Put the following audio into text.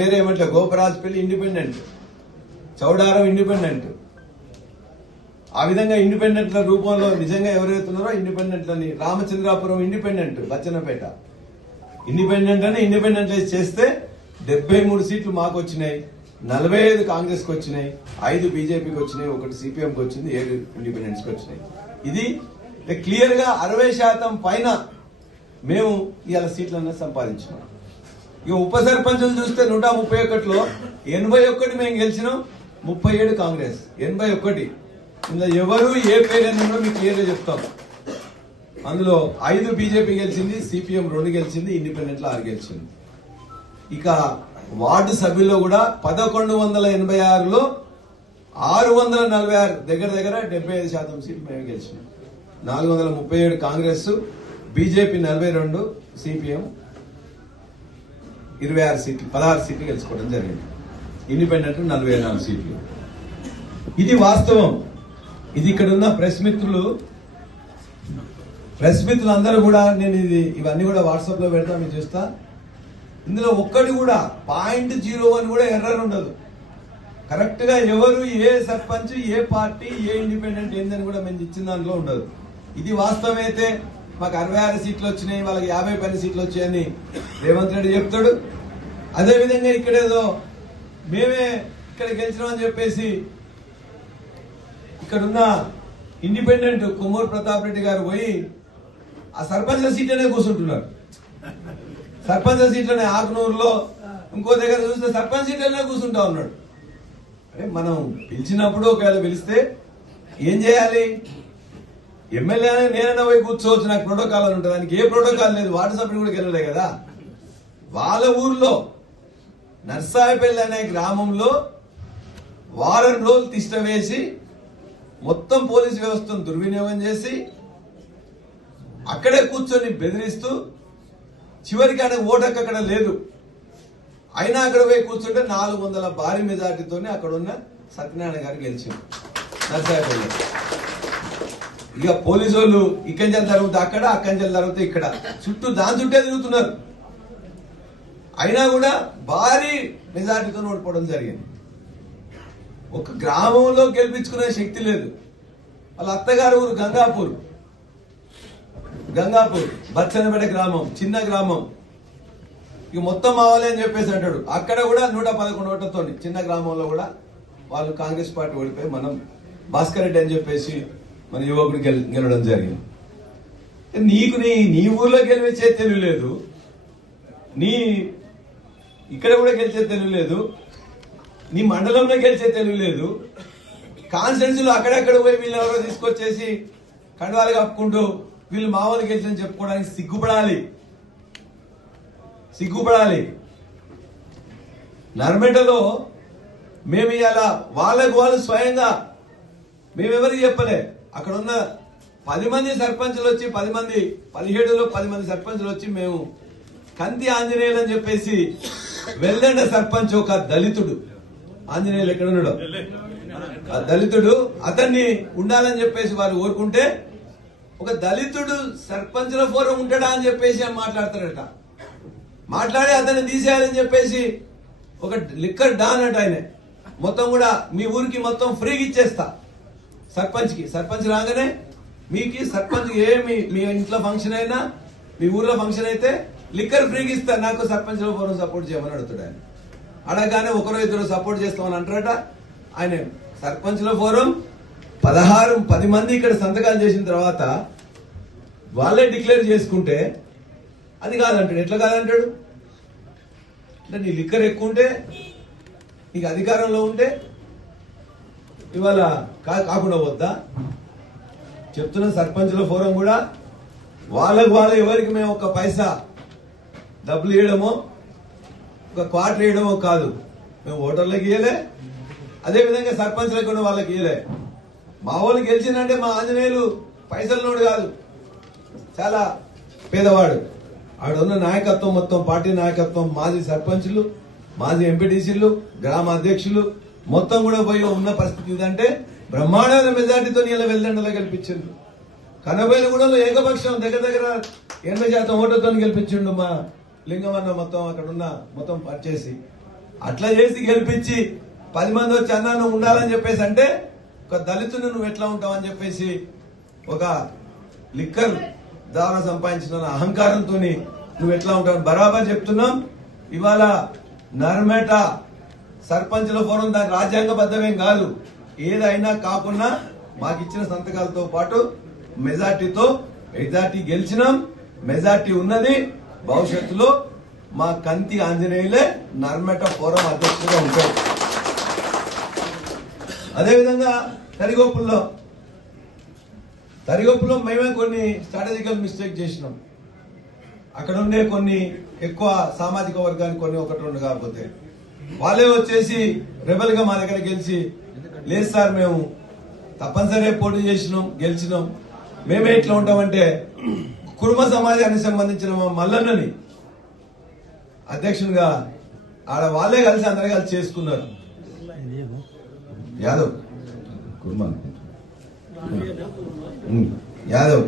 పేరేమంటే Goparajpalli independent, Chowdaram independent. ఆ విధంగా ఇండిపెండెంట్ల రూపంలో నిజంగా ఎవరైతున్నారో ఇండిపెండెంట్లని రామచంద్రాపురం ఇండిపెండెంట్, బచ్చన్నపేట ఇండిపెండెంట్ అని ఇండిపెండెంట్ చేస్తే 73 సీట్లు మాకు వచ్చినాయి, 45 కాంగ్రెస్ కి వచ్చినాయి, 5 బీజేపీకి వచ్చినాయి, 1 సిపిఎంకి వచ్చింది, 7 ఇండిపెండెన్స్ కి వచ్చినాయి. ఇది క్లియర్ గా 60% పైన మేము ఇవాళ సీట్లన్నా సంపాదించినాం. ఇక ఉప సర్పంచులు చూస్తే 131లో 81 మేము గెలిచినాం, 37 కాంగ్రెస్, 81. ఇందులో ఎవరు ఏ పేరు కూడా మీకు క్లియర్ గా చెప్తాం. అందులో 5 బీజేపీ గెలిచింది, సిపిఎం 2 గెలిచింది, ఇండిపెండెంట్లు 6 గెలిచింది. ఇక వార్డు సభ్యుల్లో కూడా 1186లో 646, దగ్గర దగ్గర 75% సీట్లు మేము గెలిచినాం. 437 కాంగ్రెస్, బీజేపీ 42, సిపిఎం 26 సీట్లు, 16 సీట్లు గెలుచుకోవడం జరిగింది. ఇండిపెండెంట్ 44 సీట్లు. ఇది వాస్తవం. ఇది ఇక్కడ ఉన్న ప్రెస్ మిత్రులు అందరూ కూడా నేను ఇవన్నీ కూడా వాట్సాప్ లో పెడతా, మీరు చూస్తా. ఇందులో ఒక్కటి కూడా 0.01 కూడా ఎర్రర్ ఉండదు. కరెక్ట్ గా ఎవరు ఏ సర్పంచ్, ఏ పార్టీ, ఏ ఇండిపెండెంట్ ఏందని కూడా మేము ఇచ్చిన దాంట్లో ఉండదు. ఇది వాస్తవం అయితే మాకు 66 సీట్లు వచ్చినాయి, వాళ్ళకి 50 పైన సీట్లు వచ్చాయని రేవంత్ రెడ్డి చెప్తాడు. అదేవిధంగా ఇక్కడేదో మేమే ఇక్కడ గెలిచినామని చెప్పేసి ఇక్కడున్న ఇండిపెండెంట్ కొమ్మూరు ప్రతాప్ రెడ్డి గారు పోయి ఆ సర్పంచ్ల సీట్లనే కూర్చుంటున్నారు. సర్పంచ్ సీట్లనే ఆకునూరులో, ఇంకో దగ్గర చూస్తే సర్పంచ్ సీట్లనే కూర్చుంటా ఉన్నాడు. అంటే మనం పిలిచినప్పుడు ఒకవేళ పిలిస్తే ఏం చేయాలి? ఎమ్మెల్యే నేనైనా పోయి కూర్చోవచ్చు, నాకు ప్రోటోకాల్ అని ఉంటుంది. దానికి ఏ ప్రోటోకాల్ లేదు. వార్డు సభ్యుడు కూడా గెలలే కదా. వాళ్ళ ఊర్లో నర్సాయపల్లి అనే గ్రామంలో వారం రోజులు తిష్ట వేసి మొత్తం పోలీసు వ్యవస్థను దుర్వినియోగం చేసి అక్కడే కూర్చొని బెదిరిస్తూ చివరికి ఆయన ఓటకు అక్కడ లేదు, అయినా అక్కడ పోయి కూర్చుంటే 400 భారీ మెజార్టీతోనే అక్కడ ఉన్న సత్యనారాయణ గారు గెలిచింది నర్సాయపల్లి. ఇక పోలీసు వాళ్ళు ఇక్కంచెలు జరుగుతా అక్కడ, అక్కంచెలు జరుగుతా ఇక్కడ, చుట్టూ దాని చుట్టే తిరుగుతున్నారు. అయినా కూడా భారీ మెజార్టీతో ఓడిపోవడం జరిగింది. ఒక గ్రామంలో గెలిపించుకునే శక్తి లేదు. వాళ్ళ అత్తగారు ఊరు గంగాపూర్, బచ్చన్నపేట గ్రామం, చిన్న గ్రామం. ఇక మొత్తం మావాలి అని చెప్పేసి అంటాడు. అక్కడ కూడా 111 ఓట్లతో చిన్న గ్రామంలో కూడా వాళ్ళు కాంగ్రెస్ పార్టీ ఓడిపోయి మనం భాస్కర్ రెడ్డి అని చెప్పేసి మన యువకుడు గెలవడం జరిగింది. నీకు నీ ఊర్లో గెలిచే తెలివి లేదు, నీ ఇక్కడ కూడా గెలిచే తెలివి లేదు, నీ మండలంలో గెలిచే తెలివి లేదు. కాన్స్టిట్యున్సీలో అక్కడక్కడ పోయి వీళ్ళు ఎవరో తీసుకొచ్చేసి కండువాలు కప్పుకుంటూ వీళ్ళు మామూలు గెలిచని చెప్పుకోవడానికి సిగ్గుపడాలి. నర్మేటలో మేము ఇవాళ వాళ్ళు స్వయంగా మేమెవరికి చెప్పలే. అక్కడ ఉన్న 10 మంది సర్పంచులు వచ్చి 17లో 10 మంది సర్పంచులు వచ్చి మేము కంతి ఆంజనేయులు అని చెప్పేసి వెల్దండ సర్పంచ్ ఒక దళితుడు, ఆంజనేయులు ఎక్కడ ఉన్నాడు, ఆ దళితుడు, అతన్ని ఉండాలని చెప్పేసి వారు కోరుకుంటే ఒక దళితుడు సర్పంచుల ఫోరం ఉంటాడా అని చెప్పేసి మాట్లాడతారట. మాట్లాడి అతన్ని తీసేయాలని చెప్పేసి ఒక లిక్కర్ డాన్ అట ఆయన. మొత్తం కూడా మీ ఊరికి మొత్తం ఫ్రీగా ఇచ్చేస్తా సర్పంచ్ రాగానే మీకు సర్పంచ్ మీ ఇంట్లో ఫంక్షన్ అయినా మీ ఊర్లో ఫంక్షన్ అయితే లిక్కర్ ఫ్రీగా ఇస్తా, నాకు సర్పంచ్ల ఫోరం సపోర్ట్ చేయమని అడుగుతాడు ఆయన. అడగానే 1-2 సపోర్ట్ చేస్తామని అంటారట. ఆయన సర్పంచ్ల ఫోరం 10 మంది ఇక్కడ సంతకాలు చేసిన తర్వాత వాళ్ళే డిక్లేర్ చేసుకుంటే అది కాదంటాడు. ఎట్లా కాదంటాడు? అంటే నీ లిక్కర్ ఎక్కువ ఉంటే, నీకు అధికారంలో ఉంటే ఇవాళ కాకుండా వద్దా? చెప్తున్న సర్పంచుల ఫోరం కూడా వాళ్ళకు ఎవరికి మేము 1 పైసా డబ్బులు ఇవ్వడమో 1 క్వార్టర్ ఇవ్వడమో కాదు. మేము ఓటర్లకు ఇయ్యలే, అదేవిధంగా సర్పంచ్లకు కూడా వాళ్ళకి ఇయ్యలే. మా వాళ్ళు గెలిచిందంటే మా ఆంజనేయులు పైసలనోడు కాదు, చాలా పేదవాడు. ఆడున్న నాయకత్వం మొత్తం పార్టీ నాయకత్వం, మాజీ సర్పంచులు, మాజీ ఎంపీటీసీలు, గ్రామ అధ్యక్షులు మొత్తం కూడా పోయి ఉన్న పరిస్థితి ఇదంటే బ్రహ్మాండమైన మెజార్టీతో ఇలా వెల్దండలో గెలిపించిండు. కనబైనగూడలో ఏకపక్షం దగ్గర దగ్గర 80% ఓట్లతో గెలిపించిండు మా లింగమన్న మొత్తం అక్కడ ఉన్న మొత్తం పర్చేసి. అట్లా చేసి గెలిపించి 10 మంది వచ్చి అన్నా నువ్వు ఉండాలని చెప్పేసి అంటే ఒక దళితుని నువ్వు ఎట్లా ఉంటావని చెప్పేసి ఒక లిక్కర్ ద్వారా సంపాదించిన అహంకారంతో నువ్వు ఎట్లా ఉంటావు బరాబర్ చెప్తున్నాం. ఇవాళ నర్మేట సర్పంచుల ఫోరం దాని రాజ్యాంగబద్ధమేం కాదు. ఏదైనా కాకుండా మాకు ఇచ్చిన సంతకాలతో పాటు మెజార్టీ గెలిచినాం. మెజార్టీ ఉన్నది. భవిష్యత్తులో మా కంతి ఆంజనేయులే నర్మేట ఫోరం అధ్యక్షుడిగా ఉంటాడు. అదేవిధంగా తరిగొప్పులో మేమే కొన్ని స్ట్రాటజికల్ మిస్టేక్ చేసినాం. అక్కడ ఉండే కొన్ని ఎక్కువ సామాజిక వర్గానికి కొన్ని 1-2 కాకపోతే వాళ్ళే వచ్చేసి రెబల్ గా మా దగ్గర గెలిచి లేదు సార్ మేము తప్పనిసరిగా పోటీ చేసినాం గెలిచినాం. మేమే ఇట్లా ఉంటామంటే కుర్మ సమాజానికి సంబంధించిన మా మల్లన్నని అధ్యక్షునిగా ఆడ వాళ్ళే కలిసి అందరూ కలిసి చేసుకున్నారు. యాదవ్ కుర్మ యాదవ్